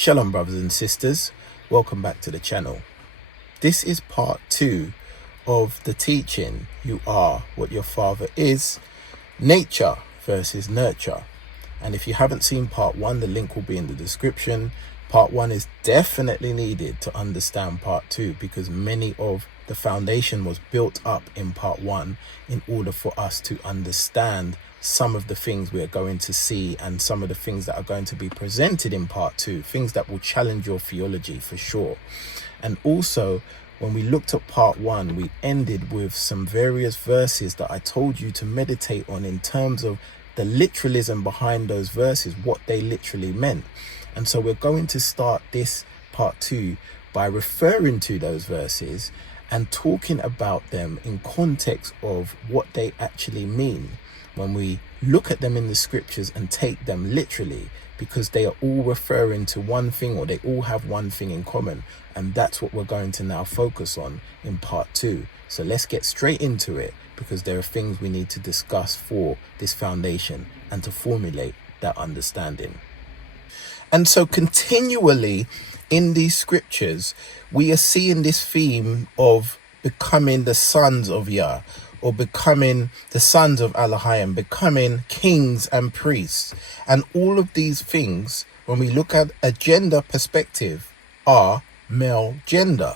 Shalom brothers and sisters, welcome back to the channel. This is part 2 of the teaching, You Are What Your Father Is, Nature versus Nurture. And if you haven't seen part 1, the link will be in the description. Part 1 is definitely needed to understand part 2 because many of the foundation was built up in part 1 in order for us to understand some of the things we are going to see and some of the things that are going to be presented in part 2, things that will challenge your theology for sure. And also, when we looked at part 1, we ended with some various verses that I told you to meditate on in terms of the literalism behind those verses, what they literally meant. And so we're going to start this part 2 by referring to those verses and talking about them in context of what they actually mean when we look at them in the scriptures and take them literally, because they are all referring to one thing, or they all have one thing in common. And that's what we're going to now focus on in part 2. So let's get straight into it, because there are things we need to discuss for this foundation and to formulate that understanding. And so continually in these scriptures, we are seeing this theme of becoming the sons of Yah, or becoming the sons of Elohim, becoming kings and priests. And all of these things, when we look at a gender perspective, are male gender.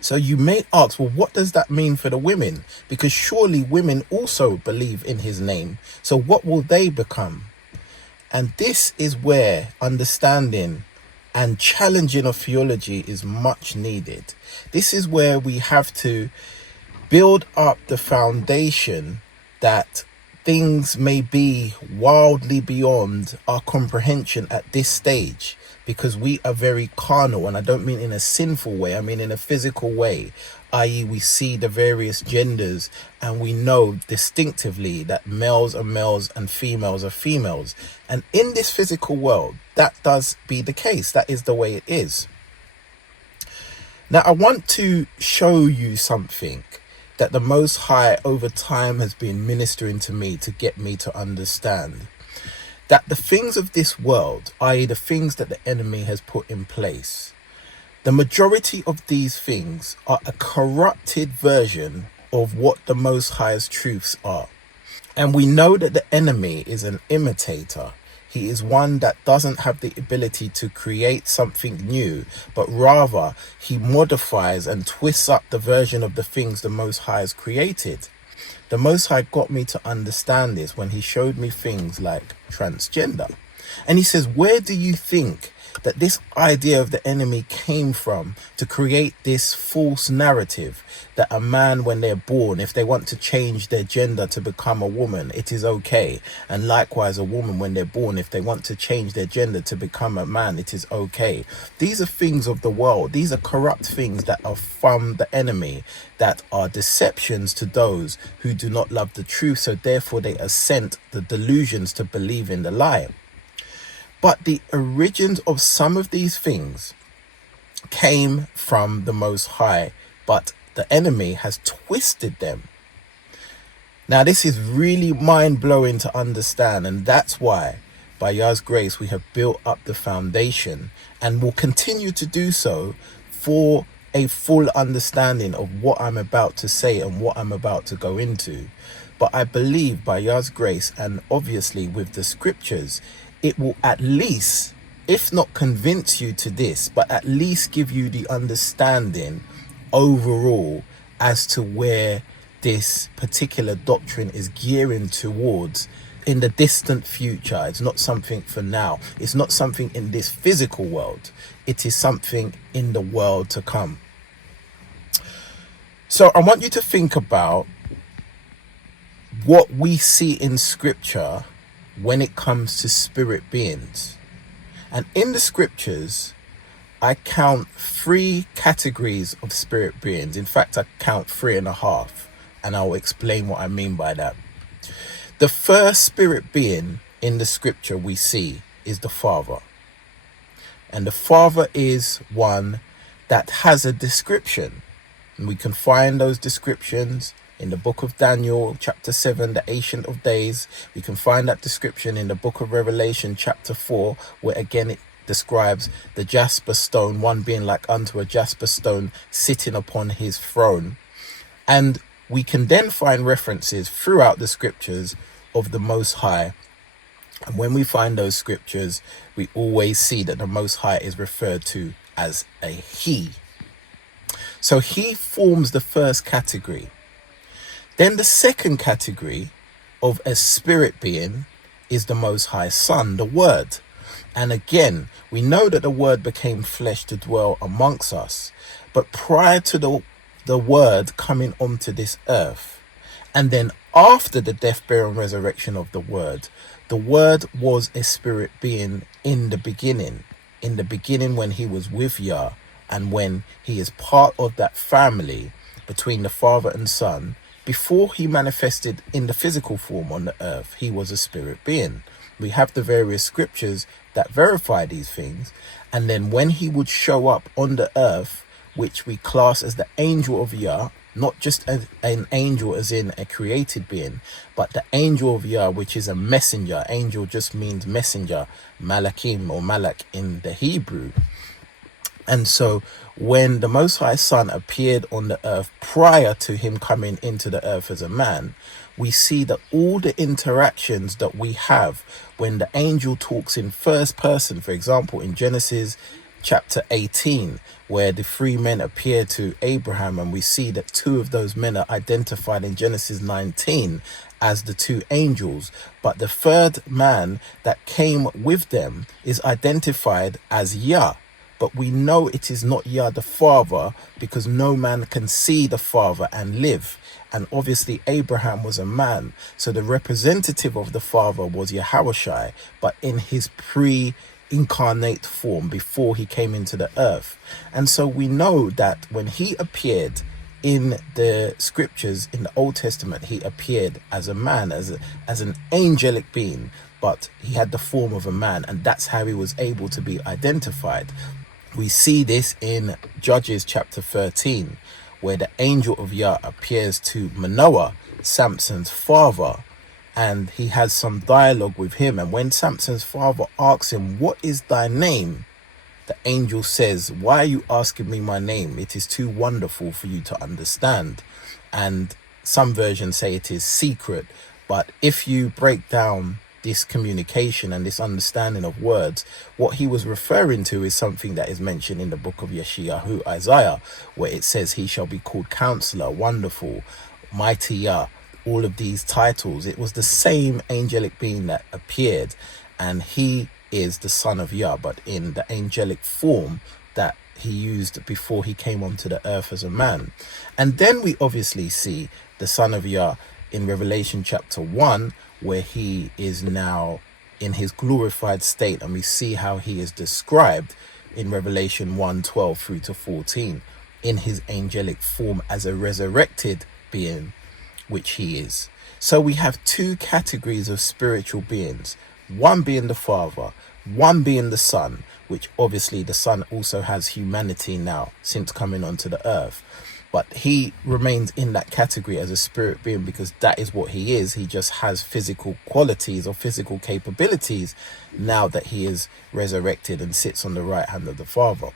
So you may ask, well, what does that mean for the women? Because surely women also believe in his name. So what will they become? And this is where understanding and challenging of theology is much needed. This is where we have to build up the foundation that things may be wildly beyond our comprehension at this stage, because we are very carnal, and I don't mean in a sinful way, I mean in a physical way, i.e. we see the various genders and we know distinctively that males are males and females are females. And in this physical world, that does be the case. That is the way it is. Now, I want to show you something that the Most High over time has been ministering to me to get me to understand that the things of this world, i.e. the things that the enemy has put in place, the majority of these things are a corrupted version of what the Most High's truths are. And we know that the enemy is an imitator. He is one that doesn't have the ability to create something new, but rather he modifies and twists up the version of the things the Most High has created. The Most High got me to understand this when he showed me things like transgender. And he says, where do you think that this idea of the enemy came from to create this false narrative that a man, when they're born, if they want to change their gender to become a woman, it is okay? And likewise, a woman, when they're born, if they want to change their gender to become a man, it is okay. These are things of the world. These are corrupt things that are from the enemy, that are deceptions to those who do not love the truth. So therefore they are sent the delusions to believe in the lie. But the origins of some of these things came from the Most High, but the enemy has twisted them. Now, this is really mind-blowing to understand, and that's why, by Yah's grace, we have built up the foundation and will continue to do so for a full understanding of what I'm about to say and what I'm about to go into. But I believe by Yah's grace, and obviously with the scriptures, it will at least, if not convince you to this, but at least give you the understanding overall as to where this particular doctrine is gearing towards in the distant future. It's not something for now. It's not something in this physical world. It is something in the world to come. So I want you to think about what we see in scripture when it comes to spirit beings. And in the scriptures, I count 3 categories of spirit beings. In fact, I count 3.5, and I'll explain what I mean by that. The first spirit being in the scripture we see is the Father. And the Father is one that has a description. And we can find those descriptions in the book of Daniel, chapter 7, the Ancient of Days. We can find that description in the book of Revelation, chapter 4, where again it describes the jasper stone, one being like unto a jasper stone sitting upon his throne. And we can then find references throughout the scriptures of the Most High. And when we find those scriptures, we always see that the Most High is referred to as a he. So he forms the first category. Then the second category of a spirit being is the Most High Son, the Word. And again, we know that the Word became flesh to dwell amongst us. But prior to the Word coming onto this earth, and then after the death, burial, and resurrection of the Word was a spirit being in the beginning. In the beginning, when he was with Yah, and when he is part of that family between the Father and Son, before he manifested in the physical form on the earth, he was a spirit being. We have the various scriptures that verify these things. And then when he would show up on the earth, which we class as the angel of Yah, not just an angel as in a created being, but the angel of Yah, which is a messenger. Angel just means messenger, malakim or malak in the Hebrew. And so when the Most High Son appeared on the earth prior to him coming into the earth as a man, we see that all the interactions that we have when the angel talks in first person, for example, in Genesis chapter 18, where the three men appear to Abraham, and we see that two of those men are identified in Genesis 19 as the two angels, but the third man that came with them is identified as Yah. But we know it is not Yah the Father, because no man can see the Father and live. And obviously Abraham was a man, so the representative of the Father was Yahushai, but in his pre-incarnate form before he came into the earth. And so we know that when he appeared in the scriptures in the Old Testament, he appeared as a man, as an angelic being, but he had the form of a man, and that's how he was able to be identified. We see this in Judges chapter 13, where the angel of Yah appears to Manoah, Samson's father, and he has some dialogue with him. And when Samson's father asks him, "What is thy name?" the angel says, "Why are you asking me my name? It is too wonderful for you to understand." And some versions say it is secret. But if you break down this communication and this understanding of words, what he was referring to is something that is mentioned in the book of Yeshayahu, Isaiah, where it says he shall be called Counselor, Wonderful, Mighty Yah, all of these titles. It was the same angelic being that appeared, and he is the Son of Yah, but in the angelic form that he used before he came onto the earth as a man. And then we obviously see the Son of Yah in Revelation chapter 1, where he is now in his glorified state, and we see how he is described in Revelation 1:12 through to 14 in his angelic form as a resurrected being, which he is. So we have two categories of spiritual beings, one being the Father, one being the Son, which obviously the Son also has humanity now since coming onto the earth. But he remains in that category as a spirit being because that is what he is. He just has physical qualities or physical capabilities now that he is resurrected and sits on the right hand of the Father.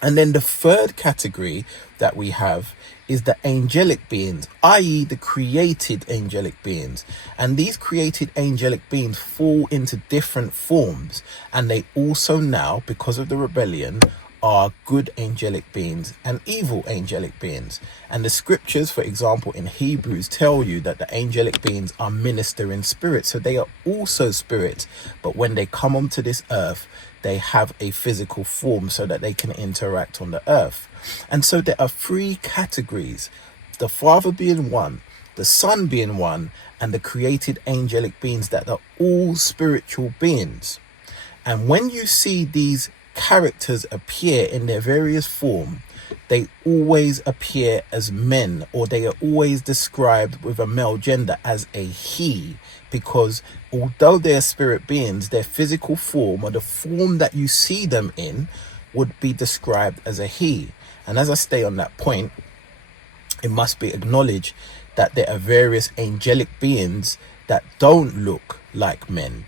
And then the third category that we have is the angelic beings, i.e. the created angelic beings. And these created angelic beings fall into different forms. And they also now, because of the rebellion, are good angelic beings and evil angelic beings. And the scriptures, for example, in Hebrews tell you that the angelic beings are ministering spirits. So they are also spirits, but when they come onto this earth, they have a physical form so that they can interact on the earth. And so there are three categories: the Father being one, the Son being one, and the created angelic beings that are all spiritual beings. And when you see these characters appear in their various form, they always appear as men, or they are always described with a male gender as a he, because although they are spirit beings, their physical form, or the form that you see them in, would be described as a he. And as I stay on that point, it must be acknowledged that there are various angelic beings that don't look like men.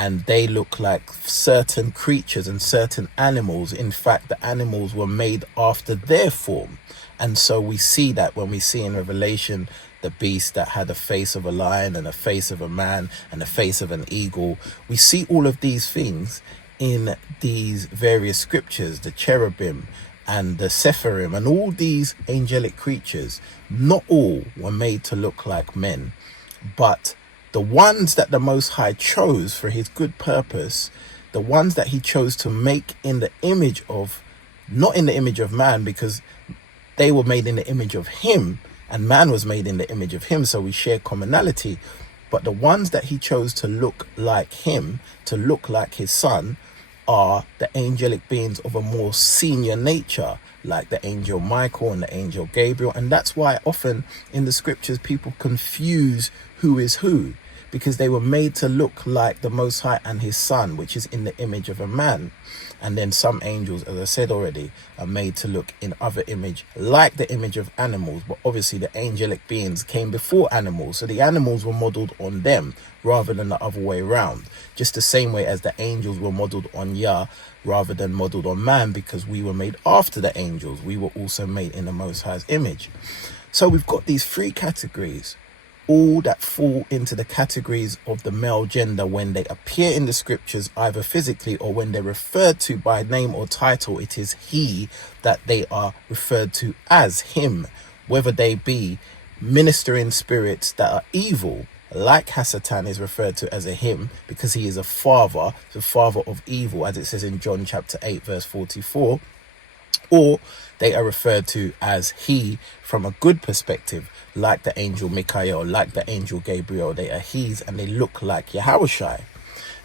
and they look like certain creatures and certain animals. In fact, the animals were made after their form. And so we see that when we see in Revelation the beast that had a face of a lion and a face of a man and a face of an eagle. We see all of these things in these various scriptures, the cherubim and the Sephirim and all these angelic creatures. Not all were made to look like men, but the ones that the Most High chose for his good purpose, the ones that he chose to make in the image of, not in the image of man, because they were made in the image of him and man was made in the image of him, so we share commonality. But the ones that he chose to look like him, to look like his son, are the angelic beings of a more senior nature, like the angel Michael and the angel Gabriel. And that's why often in the scriptures people confuse who is who, because they were made to look like the Most High and his son, which is in the image of a man. And then some angels, as I said already, are made to look in other image, like the image of animals. But obviously the angelic beings came before animals, so the animals were modeled on them rather than the other way around. Just the same way as the angels were modeled on Yah rather than modeled on man, because we were made after the angels. We were also made in the Most High's image. So we've got these three categories, all that fall into the categories of the male gender when they appear in the scriptures, either physically or when they're referred to by name or title. It is he that they are referred to as, him, whether they be ministering spirits that are evil, like Hasatan is referred to as a him because he is a father, the father of evil, as it says in John chapter 8 verse 44, or they are referred to as he from a good perspective, like the angel Michael, like the angel Gabriel. They are he's and they look like Yahushai.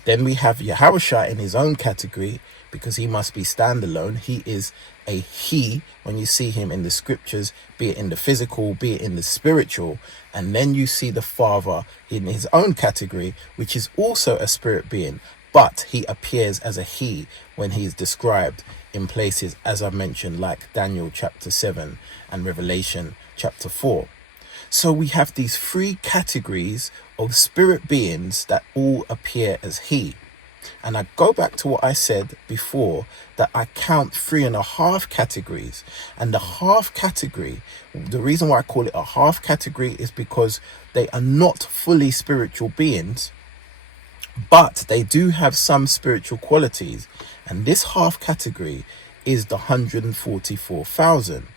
Then we have Yahushai in his own category, because he must be standalone. He is a he when you see him in the scriptures, be it in the physical, be it in the spiritual. And then you see the Father in his own category, which is also a spirit being, but he appears as a he when he is described in places, as I mentioned, like Daniel chapter 7 and Revelation chapter 4. So we have these three categories of spirit beings that all appear as he. And I go back to what I said before, that I count 3.5 categories. And the half category, the reason why I call it a half category is because they are not fully spiritual beings, but they do have some spiritual qualities. And this half category is the 144,000.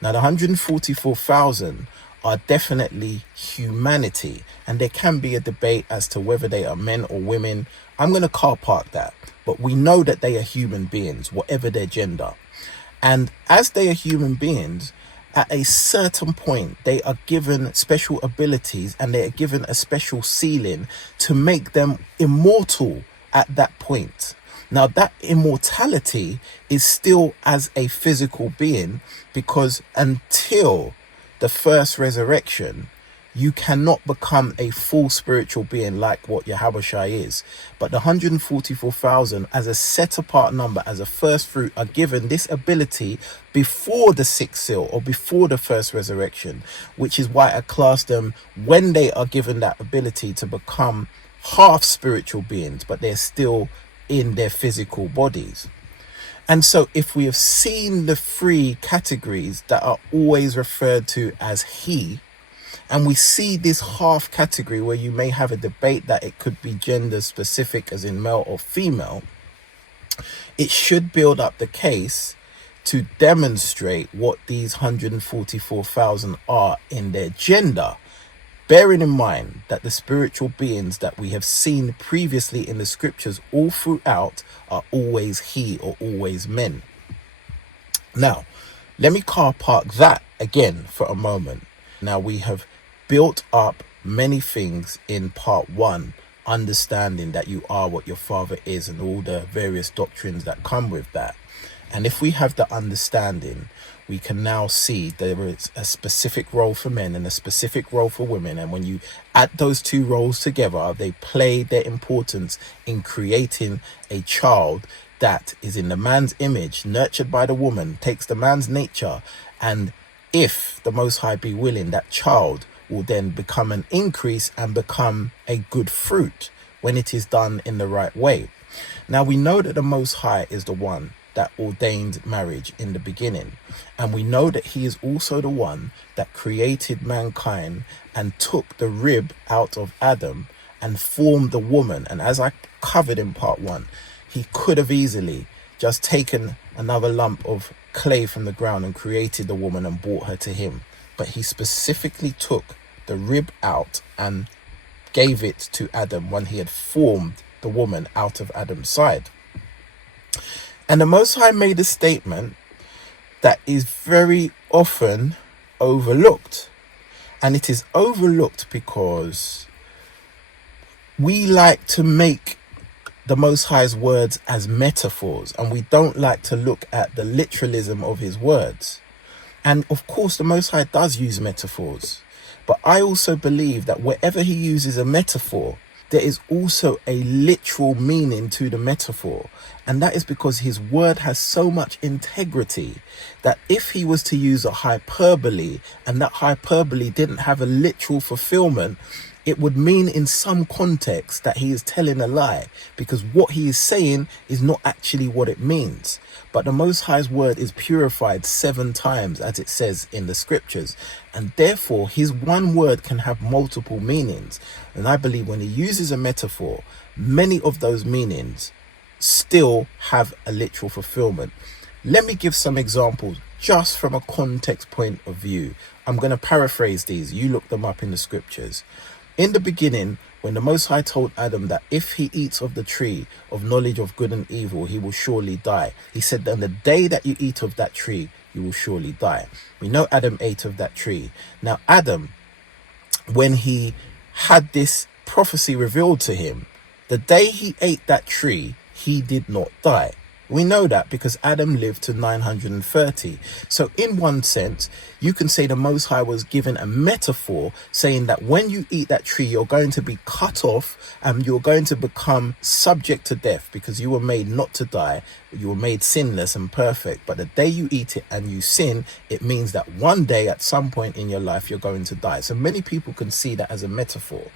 Now the 144,000 are definitely humanity, and there can be a debate as to whether they are men or women. I'm going to car park that, but we know that they are human beings, whatever their gender. And as they are human beings, at a certain point, they are given special abilities and they are given a special sealing to make them immortal at that point. Now, that immortality is still as a physical being, because until the first resurrection, you cannot become a full spiritual being like what Yahushua is. But the 144,000 as a set apart number, as a first fruit, are given this ability before the sixth seal or before the first resurrection, which is why I class them, when they are given that ability, to become half spiritual beings, but they're still in their physical bodies. And so if we have seen the three categories that are always referred to as he, and we see this half category where you may have a debate that it could be gender specific, as in male or female, it should build up the case to demonstrate what these 144,000 are in their gender, bearing in mind that the spiritual beings that we have seen previously in the scriptures all throughout are always he or always men. Now, let me car park that again for a moment. Now, we have built up many things in part 1, understanding that you are what your father is and all the various doctrines that come with that. And if we have the understanding, we can now see there is a specific role for men and a specific role for women. And when you add those two roles together, they play their importance in creating a child that is in the man's image, nurtured by the woman, takes the man's nature. And if the Most High be willing, that child will then become an increase and become a good fruit, when it is done in the right way. Now we know that the Most High is the one that ordained marriage in the beginning, and we know that he is also the one that created mankind and took the rib out of Adam and formed the woman. And as I covered in part 1, he could have easily just taken another lump of clay from the ground and created the woman and brought her to him, but he specifically took the rib out and gave it to Adam when he had formed the woman out of Adam's side. And the Most High made a statement that is very often overlooked. And it is overlooked because we like to make the Most High's words as metaphors, and we don't like to look at the literalism of his words. And of course, the Most High does use metaphors. But I also believe that wherever he uses a metaphor, there is also a literal meaning to the metaphor. And that is because his word has so much integrity that if he was to use a hyperbole and that hyperbole didn't have a literal fulfillment, it would mean in some context that he is telling a lie, because what he is saying is not actually what it means. But the Most High's word is purified 7 times, as it says in the scriptures, and therefore his one word can have multiple meanings. And I believe when he uses a metaphor, many of those meanings still have a literal fulfillment. Let me give some examples just from a context point of view. I'm going to paraphrase these. You look them up in the scriptures. In the beginning, when the Most High told Adam that if he eats of the tree of knowledge of good and evil, he will surely die. He said that on the day that you eat of that tree, you will surely die. We know Adam ate of that tree. Now, Adam, when he had this prophecy revealed to him, the day he ate that tree, he did not die. We know that because Adam lived to 930. So in one sense, you can say the Most High was given a metaphor saying that when you eat that tree, you're going to be cut off and you're going to become subject to death, because you were made not to die. You were made sinless and perfect. But the day you eat it and you sin, it means that one day at some point in your life, you're going to die. So many people can see that as a metaphor.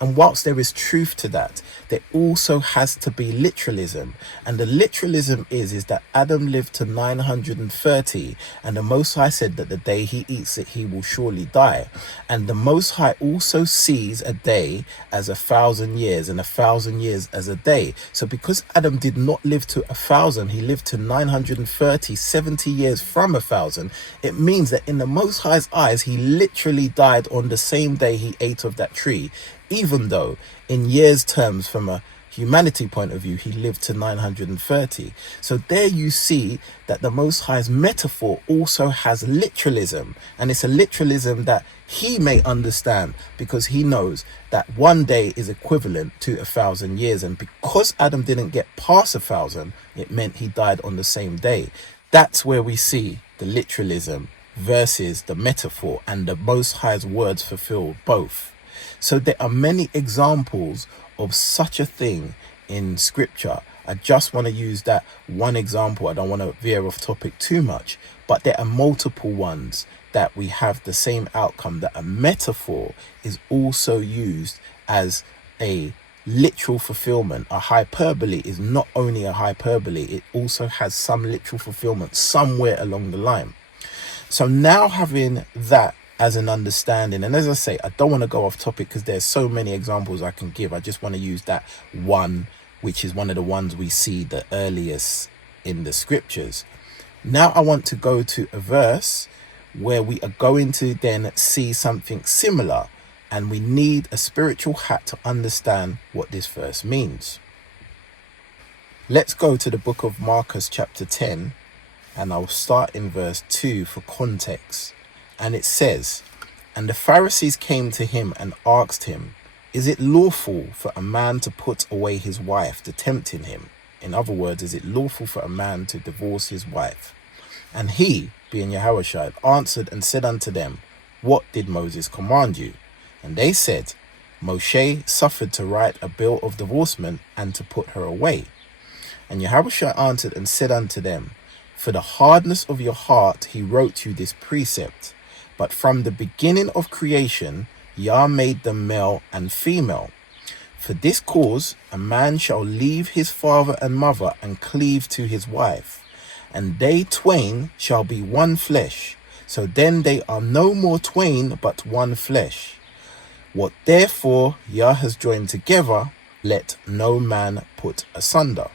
And whilst there is truth to that, there also has to be literalism. And the literalism is that Adam lived to 930, and the Most High said that the day he eats it, he will surely die. And the Most High also sees a day as 1,000 years and 1,000 years as a day. So because Adam did not live to 1,000, he lived to 930, 70 years from 1,000. It means that in the Most High's eyes, he literally died on the same day he ate of that tree, even though in years terms, from a humanity point of view, he lived to 930. So there you see that the Most High's metaphor also has literalism, and it's a literalism that he may understand, because he knows that one day is equivalent to 1,000 years. And because Adam didn't get past 1,000, it meant he died on the same day. That's where we see the literalism versus the metaphor, and the Most High's words fulfill both. So there are many examples of such a thing in scripture. I just want to use that one example. I don't want to veer off topic too much, but there are multiple ones that we have the same outcome, that a metaphor is also used as a literal fulfillment. A hyperbole is not only a hyperbole, it also has some literal fulfillment somewhere along the line. So now, having that as an understanding, and as I say, I don't want to go off topic because there's so many examples I can give. I just want to use that one, which is one of the ones we see the earliest in the scriptures. Now I want to go to a verse where we are going to then see something similar, and we need a spiritual hat to understand what this verse means. Let's go to the book of Marcus chapter 10, and I'll start in verse 2 for context. And it says, "And the Pharisees came to him and asked him, 'Is it lawful for a man to put away his wife?' to tempting him." In other words, is it lawful for a man to divorce his wife? And he, being Yahushua, answered and said unto them, "What did Moses command you?" And they said, "Moshe suffered to write a bill of divorcement and to put her away." And Yahushua answered and said unto them, "For the hardness of your heart he wrote you this precept. But from the beginning of creation, Yah made them male and female. For this cause a man shall leave his father and mother and cleave to his wife, and they twain shall be one flesh. So then they are no more twain, but one flesh. What therefore Yah has joined together, let no man put asunder.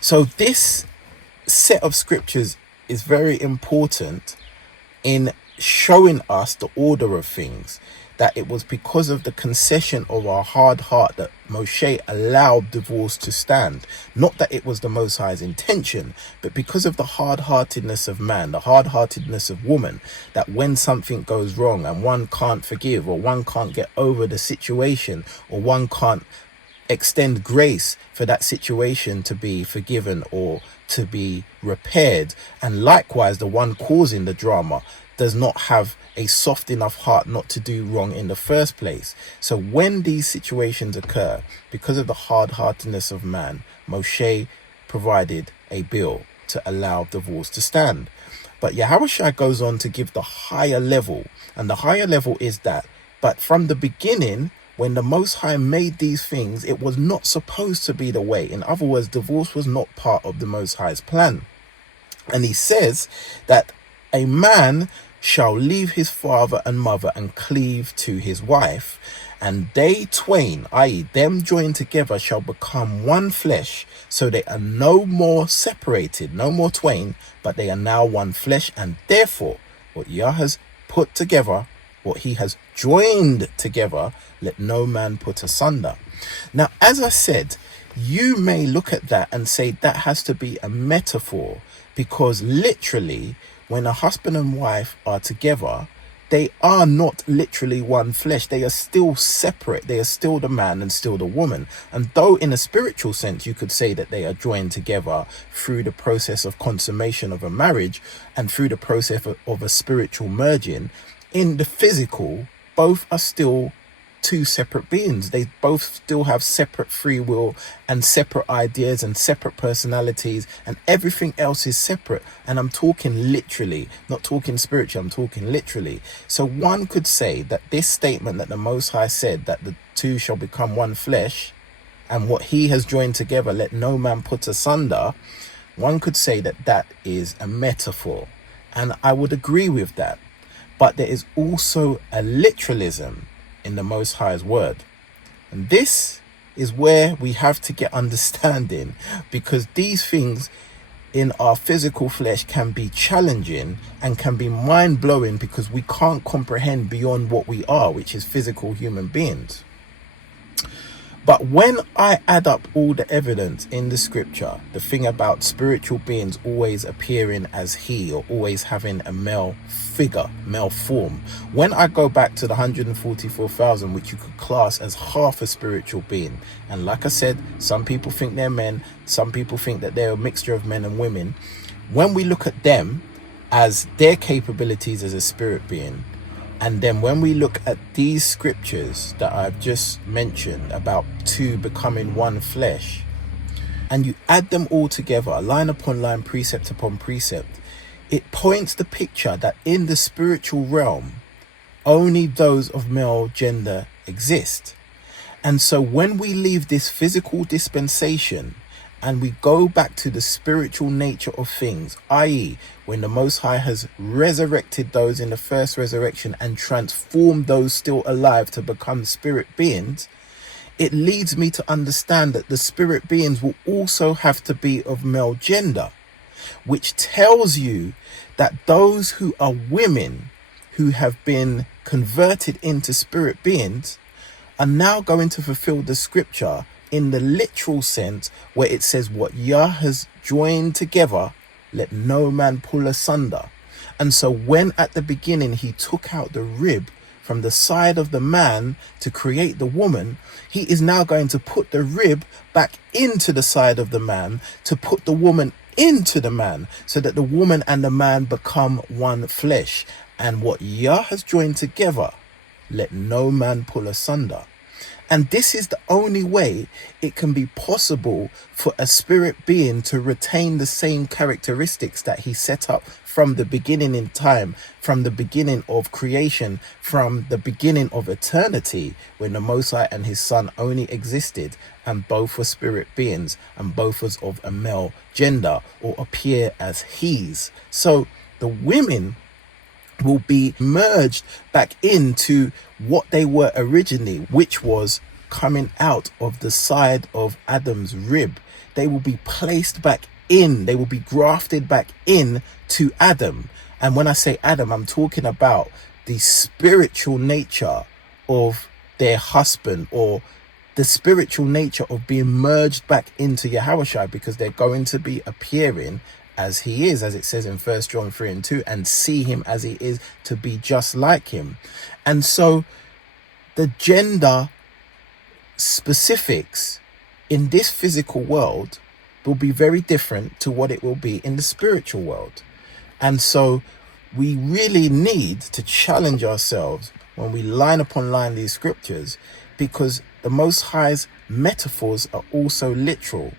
So this set of scriptures is very important in showing us the order of things, that it was because of the concession of our hard heart that Moshe allowed divorce to stand. Not that it was the Most High's intention, but because of the hard-heartedness of man, the hard-heartedness of woman, that when something goes wrong and one can't forgive, or one can't get over the situation, or one can't extend grace for that situation to be forgiven or to be repaired, and likewise the one causing the drama does not have a soft enough heart not to do wrong in the first place. So when these situations occur, because of the hard-heartedness of man, Moshe provided a bill to allow divorce to stand. But Yahushua goes on to give the higher level, and the higher level is that, but from the beginning, when the Most High made these things, it was not supposed to be the way. In other words, divorce was not part of the Most High's plan. And he says that a man shall leave his father and mother and cleave to his wife, and they twain, i.e. them joined together, shall become one flesh. So they are no more separated, no more twain, but they are now one flesh. And therefore what Yah has put together, what he has joined together, let no man put asunder. Now, as I said, you may look at that and say that has to be a metaphor, because literally when a husband and wife are together, they are not literally one flesh. They are still separate. They are still the man and still the woman. And though in a spiritual sense, you could say that they are joined together through the process of consummation of a marriage and through the process of a spiritual merging, in the physical, both are still two separate beings. They both still have separate free will and separate ideas and separate personalities, and everything else is separate. And I'm talking literally, not talking spiritually, I'm talking literally. So one could say that this statement that the Most High said, that the two shall become one flesh, and what he has joined together, let no man put asunder, one could say that that is a metaphor. And I would agree with that. But there is also a literalism in the Most High's word. And this is where we have to get understanding, because these things in our physical flesh can be challenging and can be mind-blowing, because we can't comprehend beyond what we are, which is physical human beings. But when I add up all the evidence in the scripture, the thing about spiritual beings always appearing as he, or always having a male figure, male form, when I go back to the 144,000, which you could class as half a spiritual being, and like I said, some people think they're men, some people think that they're a mixture of men and women, when we look at them as their capabilities as a spirit being, and then when we look at these scriptures that I've just mentioned about two becoming one flesh, and you add them all together, line upon line, precept upon precept, it points the picture that in the spiritual realm, only those of male gender exist. And so when we leave this physical dispensation and we go back to the spiritual nature of things, i.e. when the Most High has resurrected those in the first resurrection and transformed those still alive to become spirit beings, it leads me to understand that the spirit beings will also have to be of male gender, which tells you that those who are women who have been converted into spirit beings are now going to fulfill the scripture in the literal sense, where it says what Yah has joined together, let no man pull asunder. And so when at the beginning he took out the rib from the side of the man to create the woman, he is now going to put the rib back into the side of the man to put the woman into the man, so that the woman and the man become one flesh. And what Yah has joined together, let no man pull asunder. And this is the only way it can be possible for a spirit being to retain the same characteristics that he set up from the beginning in time, from the beginning of creation, from the beginning of eternity, when the Most High and his Son only existed, and both were spirit beings, and both was of a male gender, or appear as he's. So the women will be merged back into what they were originally, which was coming out of the side of Adam's rib. They will be placed back in, they will be grafted back in to Adam. And when I say Adam, I'm talking about the spiritual nature of their husband, or the spiritual nature of being merged back into Yahushua, because they're going to be appearing as he is, as it says in 1 John 3:2, and see him as he is, to be just like him. And so the gender specifics in this physical world will be very different to what it will be in the spiritual world. And so we really need to challenge ourselves when we line upon line these scriptures, because the Most High's metaphors are also literal.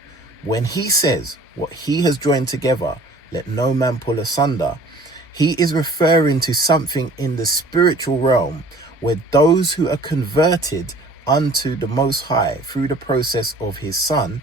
When he says, what he has joined together, let no man pull asunder, he is referring to something in the spiritual realm, where those who are converted unto the Most High through the process of his Son,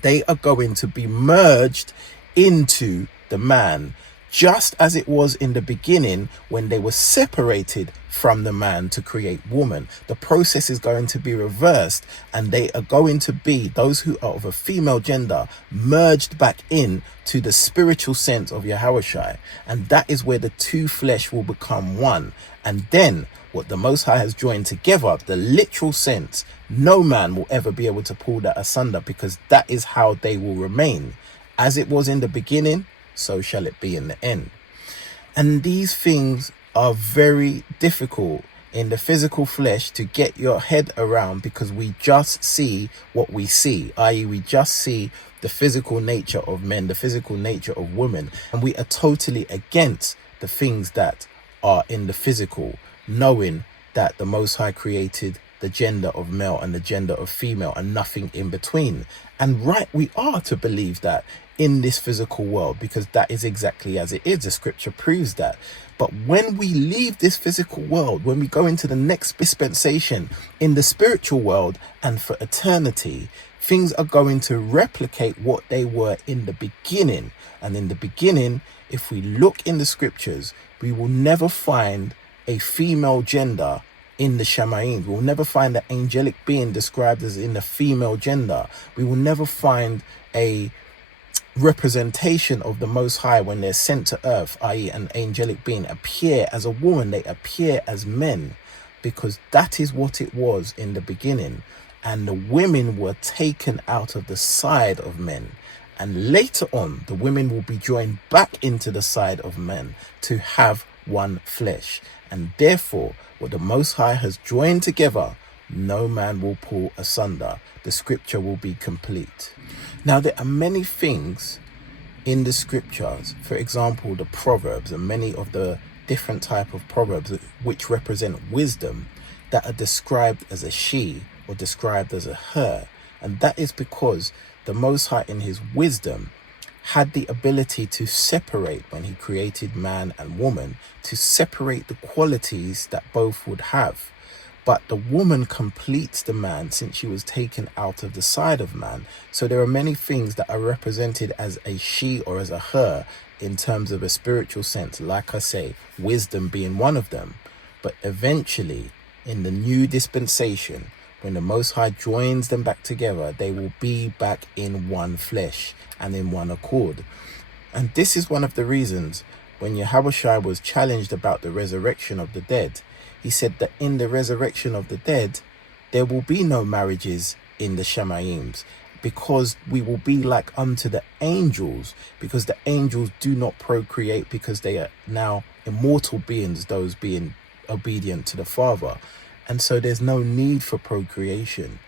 they are going to be merged into the man, just as it was in the beginning when they were separated from the man to create woman. The process is going to be reversed, and they are going to be, those who are of a female gender, merged back in to the spiritual sense of Yahushua. And that is where the two flesh will become one. And then what the Most High has joined together, the literal sense, no man will ever be able to pull that asunder, because that is how they will remain. As it was in the beginning, so shall it be in the end. And these things are very difficult in the physical flesh to get your head around, because we just see what we see, i.e. we just see the physical nature of men, the physical nature of women, and we are totally against the things that are in the physical, knowing that the Most High created the gender of male and the gender of female and nothing in between. And right, we are to believe that in this physical world, because that is exactly as it is. The scripture proves that. But when we leave this physical world, when we go into the next dispensation in the spiritual world and for eternity, things are going to replicate what they were in the beginning. And in the beginning, if we look in the scriptures, we will never find a female gender in the Shamaim. We will never find the angelic being described as in the female gender. We will never find a representation of the Most High when they're sent to earth, i.e. an angelic being, appear as a woman. They appear as men, because that is what it was in the beginning. And the women were taken out of the side of men. And later on, the women will be joined back into the side of men to have one flesh. And therefore, what the Most High has joined together, no man will pull asunder. The scripture will be complete. Now, there are many things in the scriptures, for example, the Proverbs and many of the different type of Proverbs which represent wisdom, that are described as a she or described as a her. And that is because the Most High in his wisdom had the ability to separate, when he created man and woman, to separate the qualities that both would have. But the woman completes the man, since she was taken out of the side of man. So there are many things that are represented as a she or as a her in terms of a spiritual sense, like I say, wisdom being one of them. But eventually, in the new dispensation, when the Most High joins them back together, they will be back in one flesh and in one accord. And this is one of the reasons when Yahushua was challenged about the resurrection of the dead, he said that in the resurrection of the dead, there will be no marriages in the Shemaims, because we will be like unto the angels, because the angels do not procreate, because they are now immortal beings, those being obedient to the Father. And so there's no need for procreation.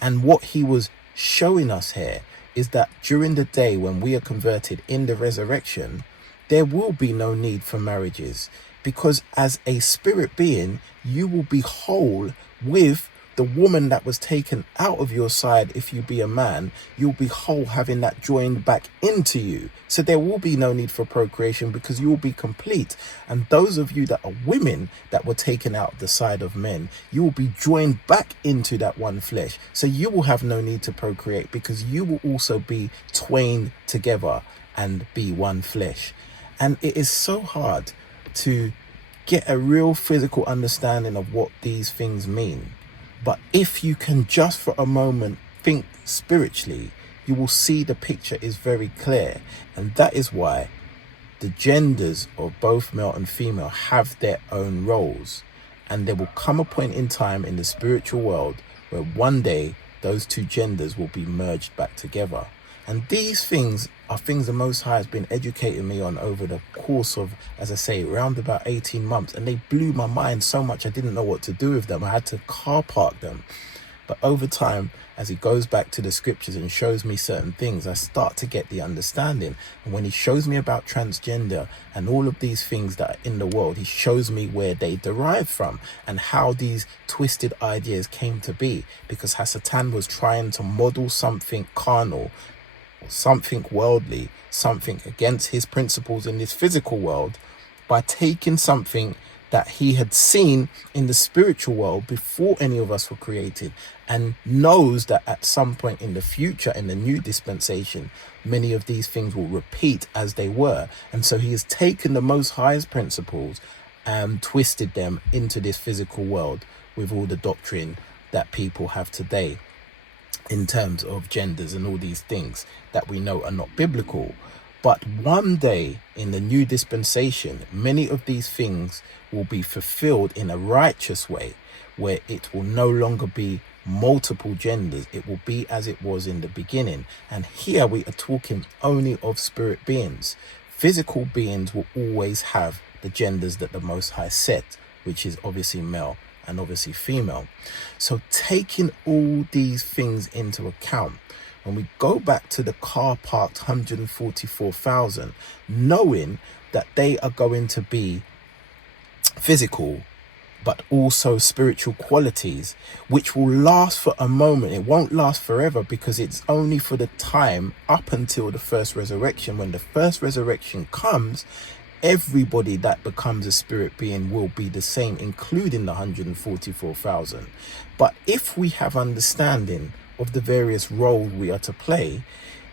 And what he was showing us here is that during the day when we are converted in the resurrection, there will be no need for marriages, because as a spirit being, you will be whole with the the woman that was taken out of your side, if you be a man, you'll be whole, having that joined back into you. So there will be no need for procreation, because you will be complete. And those of you that are women that were taken out of the side of men, you will be joined back into that one flesh. So you will have no need to procreate, because you will also be twain together and be one flesh. And it is so hard to get a real physical understanding of what these things mean. But if you can just for a moment think spiritually, you will see the picture is very clear. And that is why the genders of both male and female have their own roles. And there will come a point in time in the spiritual world where one day those two genders will be merged back together. And these things are things the Most High has been educating me on over the course of, as I say, around about 18 months. And they blew my mind so much I didn't know what to do with them. I had to car park them. But over time, as he goes back to the scriptures and shows me certain things, I start to get the understanding. And when he shows me about transgender and all of these things that are in the world, he shows me where they derive from and how these twisted ideas came to be. Because Hasatan was trying to model something carnal, something worldly, something against his principles in this physical world, by taking something that he had seen in the spiritual world before any of us were created, and knows that at some point in the future, in the new dispensation, many of these things will repeat as they were. And so he has taken the Most High's principles and twisted them into this physical world with all the doctrine that people have today in terms of genders and all these things that we know are not biblical. But one day in the new dispensation, many of these things will be fulfilled in a righteous way, where it will no longer be multiple genders. It will be as it was in the beginning. And here we are talking only of spirit beings. Physical beings will always have the genders that the Most High set, which is obviously male and obviously female. So taking all these things into account, when we go back to the car parked 144,000, knowing that they are going to be physical, but also spiritual qualities, which will last for a moment. It won't last forever, because it's only for the time up until the first resurrection. When the first resurrection comes, everybody that becomes a spirit being will be the same, including the 144,000. But if we have understanding of the various roles we are to play,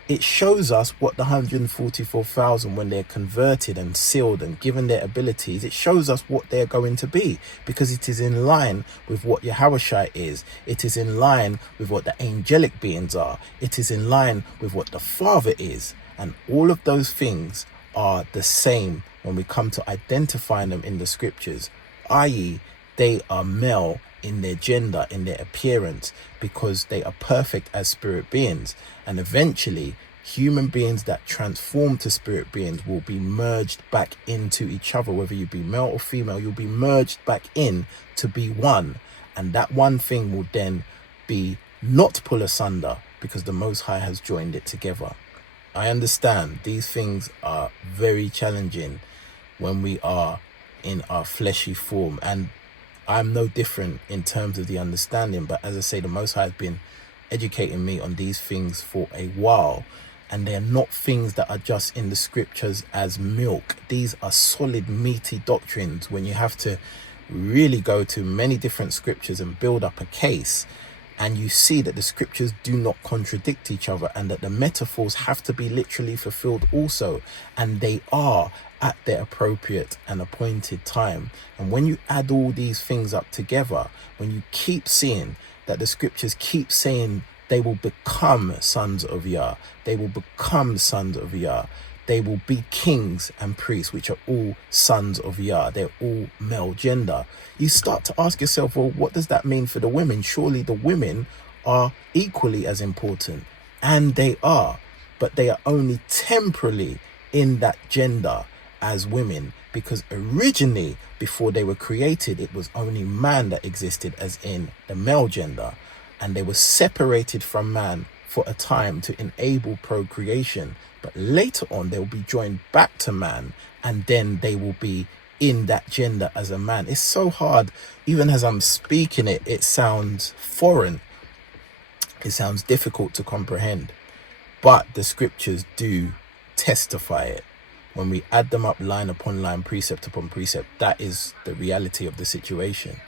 it shows us what the 144,000, when they're converted and sealed and given their abilities, it shows us what they're going to be, because it is in line with what Yahushua is. It is in line with what the angelic beings are. It is in line with what the Father is. And all of those things are the same when we come to identifying them in the scriptures, i.e., they are male in their gender, in their appearance, because they are perfect as spirit beings. And eventually, human beings that transform to spirit beings will be merged back into each other. Whether you be male or female, you'll be merged back in to be one. And that one thing will then be not pull asunder, because the Most High has joined it together. I understand these things are very challenging when we are in our fleshy form, and I'm no different in terms of the understanding. But as I say, the Most High has been educating me on these things for a while, and they're not things that are just in the scriptures as milk. These are solid, meaty doctrines when you have to really go to many different scriptures and build up a case, and you see that the scriptures do not contradict each other, and that the metaphors have to be literally fulfilled also, and they are at their appropriate and appointed time. And when you add all these things up together, when you keep seeing that the scriptures keep saying they will become sons of Yah, they will become sons of Yah, they will be kings and priests, which are all sons of Yah, they're all male gender, you start to ask yourself, well, what does that mean for the women? Surely the women are equally as important. And they are, but they are only temporarily in that gender as women, because originally, before they were created, it was only man that existed as in the male gender, and they were separated from man for a time to enable procreation. But later on, they will be joined back to man, and then they will be in that gender as a man. It's so hard. Even as I'm speaking it, it sounds foreign. It sounds difficult to comprehend. But the scriptures do testify it. When we add them up line upon line, precept upon precept, that is the reality of the situation.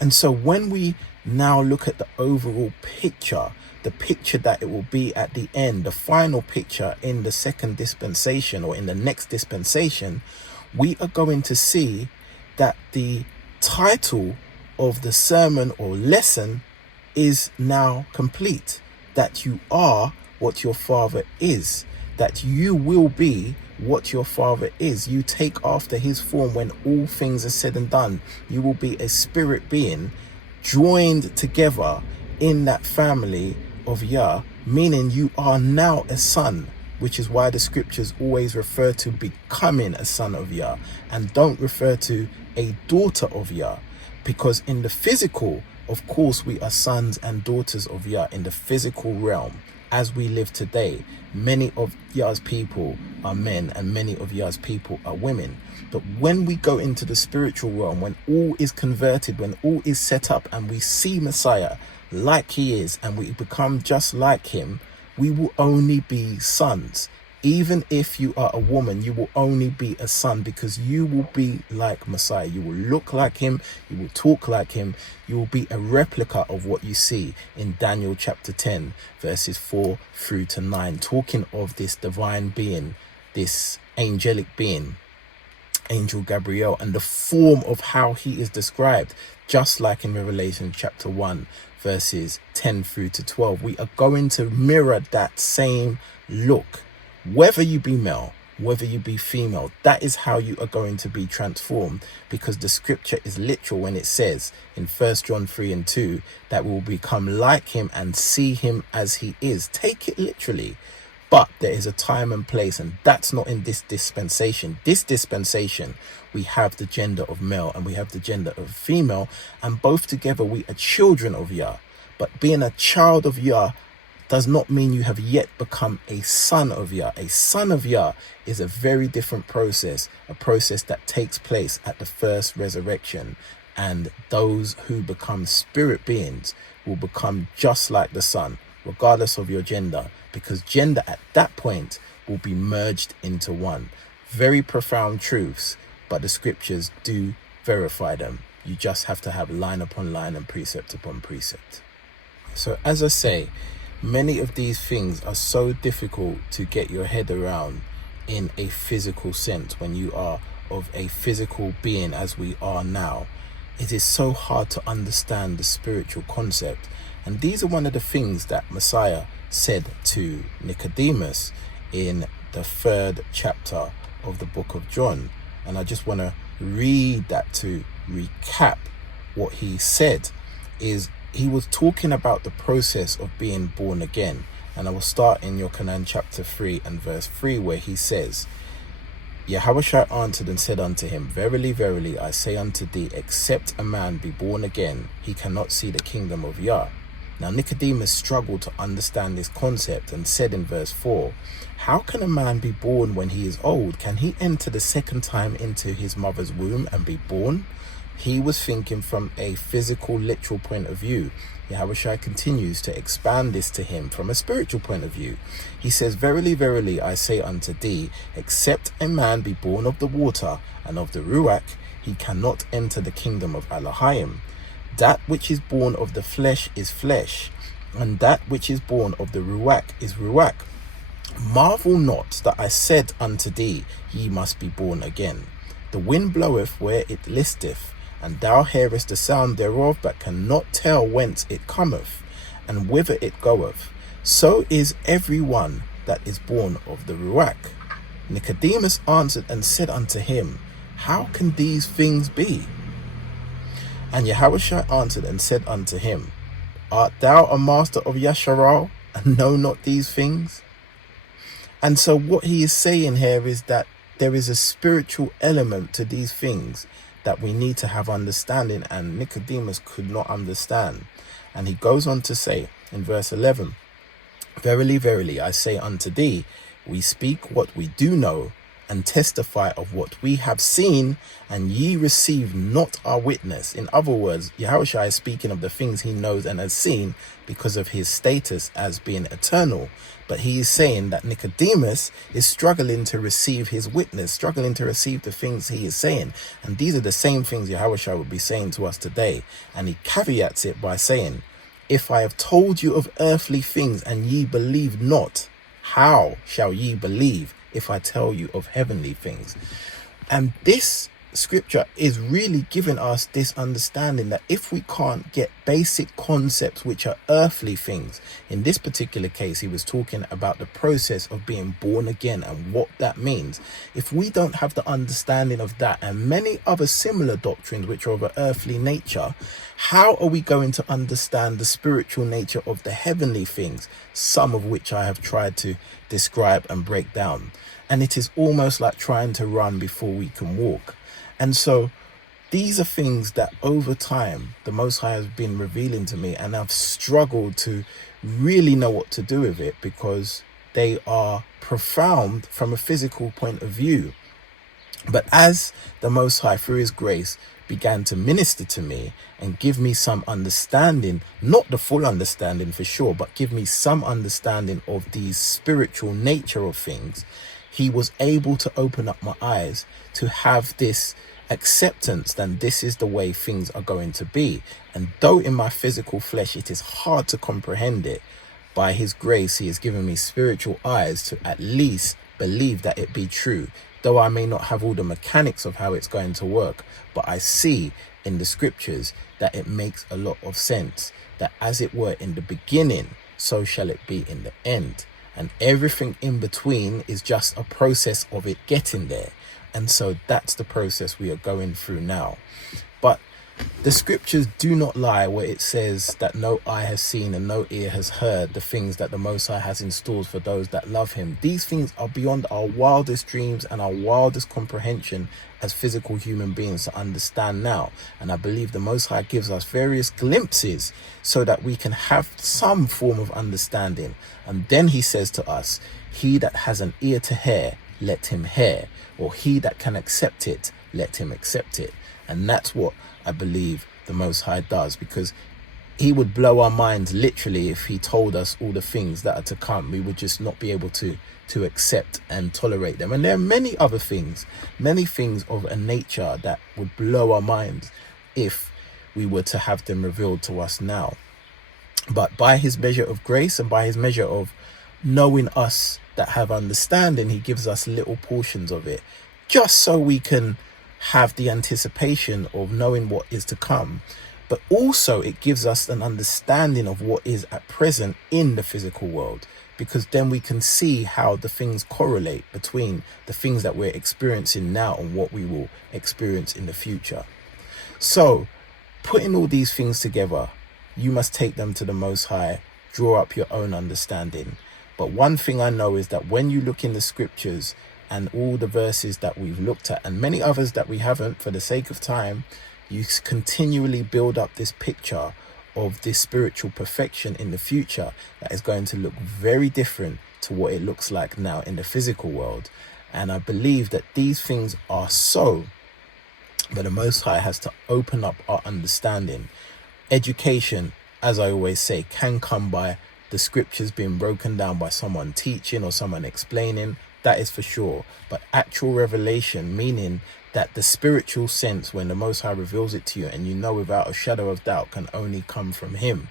And so when we now look at the overall picture, the picture that it will be at the end, the final picture in the second dispensation or in the next dispensation, we are going to see that the title of the sermon or lesson is now complete. That you are what your Father is. That you will be what your Father is. You take after his form when all things are said and done. You will be a spirit being joined together in that family of Yah, meaning you are now a son, which is why the scriptures always refer to becoming a son of Yah and don't refer to a daughter of Yah, because in the physical, of course, we are sons and daughters of Yah in the physical realm. As we live today, many of Yah's people are men and many of Yah's people are women. But when we go into the spiritual realm, when all is converted, when all is set up and we see Messiah like he is and we become just like him, we will only be sons. Even if you are a woman, you will only be a son, because you will be like Messiah. You will look like him. You will talk like him. You will be a replica of what you see in Daniel chapter 10, verses 4 through to 9, talking of this divine being, this angelic being, Angel Gabriel, and the form of how he is described, just like in Revelation chapter 1, verses 10 through to 12. We are going to mirror that same look. Whether you be male, whether you be female, that is how you are going to be transformed, because the scripture is literal when it says in 1 John 3 and 2 that we will become like him and see him as he is. Take it literally. But there is a time and place, and that's not in this dispensation. This dispensation, we have the gender of male and we have the gender of female, and both together we are children of Yah. But being a child of Yah does not mean you have yet become a son of Yah. A son of Yah is a very different process, a process that takes place at the first resurrection. And those who become spirit beings will become just like the son, regardless of your gender, because gender at that point will be merged into one. Very profound truths, but the scriptures do verify them. You just have to have line upon line and precept upon precept. So as I say, many of these things are so difficult to get your head around in a physical sense when you are of a physical being as we are now. It is so hard to understand the spiritual concept. And these are one of the things that Messiah said to Nicodemus in the 3rd chapter of the book of John. And I just want to read that to recap what he said. He was talking about the process of being born again. And I will start in Yochanan chapter 3 and verse 3, where he says, Yahushua answered and said unto him, Verily, verily, I say unto thee, except a man be born again, he cannot see the kingdom of Yah. Now Nicodemus struggled to understand this concept and said in verse 4, How can a man be born when he is old? Can he enter the second time into his mother's womb and be born? He was thinking from a physical, literal point of view. Yahushua continues to expand this to him from a spiritual point of view. He says, Verily, verily, I say unto thee, except a man be born of the water and of the Ruach, he cannot enter the kingdom of Elohim. That which is born of the flesh is flesh, and that which is born of the Ruach is Ruach. Marvel not that I said unto thee, ye must be born again. The wind bloweth where it listeth, and thou hearest the sound thereof, but cannot tell whence it cometh, and whither it goeth. So is every one that is born of the Ruach. Nicodemus answered and said unto him, How can these things be? And Yahushua answered and said unto him, Art thou a master of Yasharal, and know not these things? And so what he is saying here is that there is a spiritual element to these things that we need to have understanding, and Nicodemus could not understand. And he goes on to say in verse 11, Verily, verily, I say unto thee, we speak what we do know, and testify of what we have seen, and ye receive not our witness. In other words, Yahushua is speaking of the things he knows and has seen because of his status as being eternal. But he is saying that Nicodemus is struggling to receive his witness, struggling to receive the things he is saying. And these are the same things Yahushua would be saying to us today. And he caveats it by saying, if I have told you of earthly things and ye believe not, how shall ye believe if I tell you of heavenly things? And this scripture is really giving us this understanding that if we can't get basic concepts which are earthly things, in this particular case he was talking about the process of being born again and what that means. If we don't have the understanding of that and many other similar doctrines which are of an earthly nature, how are we going to understand the spiritual nature of the heavenly things, some of which I have tried to describe and break down? And it is almost like trying to run before we can walk. And so these are things that over time the Most High has been revealing to me, and I've struggled to really know what to do with it because they are profound from a physical point of view. But as the Most High, through his grace, began to minister to me and give me some understanding, not the full understanding for sure, but give me some understanding of the spiritual nature of things, he was able to open up my eyes to have this acceptance that this is the way things are going to be. And though in my physical flesh it is hard to comprehend it, by his grace he has given me spiritual eyes to at least believe that it be true. Though I may not have all the mechanics of how it's going to work, but I see in the scriptures that it makes a lot of sense, that as it were in the beginning, so shall it be in the end. And everything in between is just a process of it getting there. And so that's the process we are going through now. But the scriptures do not lie where it says that no eye has seen and no ear has heard the things that the Most High has in store for those that love him. These things are beyond our wildest dreams and our wildest comprehension as physical human beings to understand now. And I believe the Most High gives us various glimpses so that we can have some form of understanding. And then he says to us, he that has an ear to hear, let him hear, or he that can accept it, let him accept it. And that's what I believe the Most High does, because he would blow our minds literally if he told us all the things that are to come. We would just not be able to accept and tolerate them. And there are many other things, many things of a nature that would blow our minds if we were to have them revealed to us now. But by his measure of grace and by his measure of knowing us that have understanding, he gives us little portions of it, just so we can have the anticipation of knowing what is to come. But also it gives us an understanding of what is at present in the physical world, because then we can see how the things correlate between the things that we're experiencing now and what we will experience in the future. So putting all these things together, you must take them to the Most High, draw up your own understanding. But one thing I know is that when you look in the scriptures and all the verses that we've looked at and many others that we haven't for the sake of time, you continually build up this picture of this spiritual perfection in the future that is going to look very different to what it looks like now in the physical world. And I believe that these things are so, but the Most High has to open up our understanding. Education, as I always say, can come by the scriptures being broken down by someone teaching or someone explaining, that is for sure. But actual revelation, meaning that the spiritual sense when the Most High reveals it to you and you know without a shadow of doubt, can only come from him.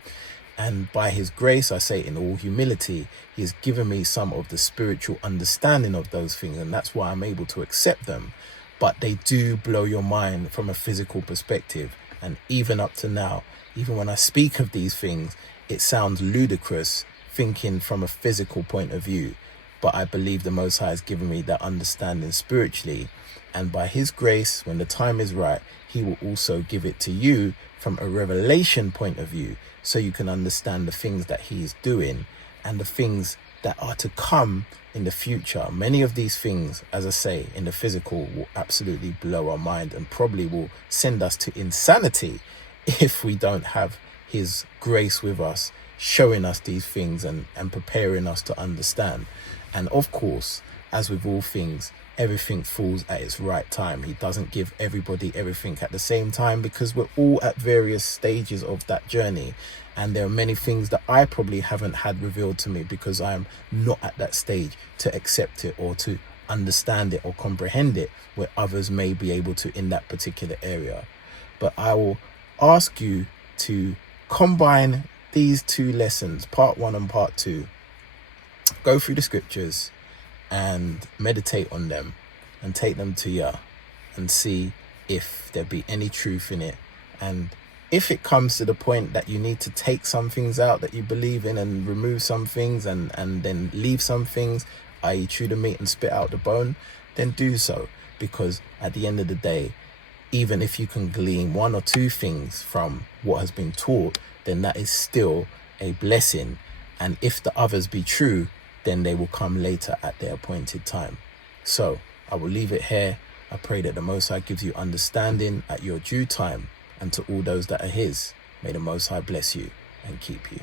And by his grace, I say in all humility, he has given me some of the spiritual understanding of those things, and that's why I'm able to accept them. But they do blow your mind from a physical perspective. And even up to now, even when I speak of these things, it sounds ludicrous thinking from a physical point of view. But I believe the Most High has given me that understanding spiritually. And by his grace, when the time is right, he will also give it to you from a revelation point of view, so you can understand the things that he is doing and the things that are to come in the future. Many of these things, as I say, in the physical will absolutely blow our mind and probably will send us to insanity if we don't have his grace with us, showing us these things and preparing us to understand. And of course, as with all things, everything falls at its right time. He doesn't give everybody everything at the same time, because we're all at various stages of that journey. And there are many things that I probably haven't had revealed to me because I'm not at that stage to accept it or to understand it or comprehend it, where others may be able to in that particular area. But I will ask you to combine these two lessons, part 1 and part 2. Go through the scriptures and meditate on them and take them to you and see if there be any truth in it. And if it comes to the point that you need to take some things out that you believe in and remove some things and then leave some things, i.e. chew the meat and spit out the bone, then do so. Because at the end of the day, even if you can glean 1 or 2 things from what has been taught, then that is still a blessing. And if the others be true, then they will come later at their appointed time. So I will leave it here. I pray that the Most High gives you understanding at your due time, and to all those that are his, may the Most High bless you and keep you.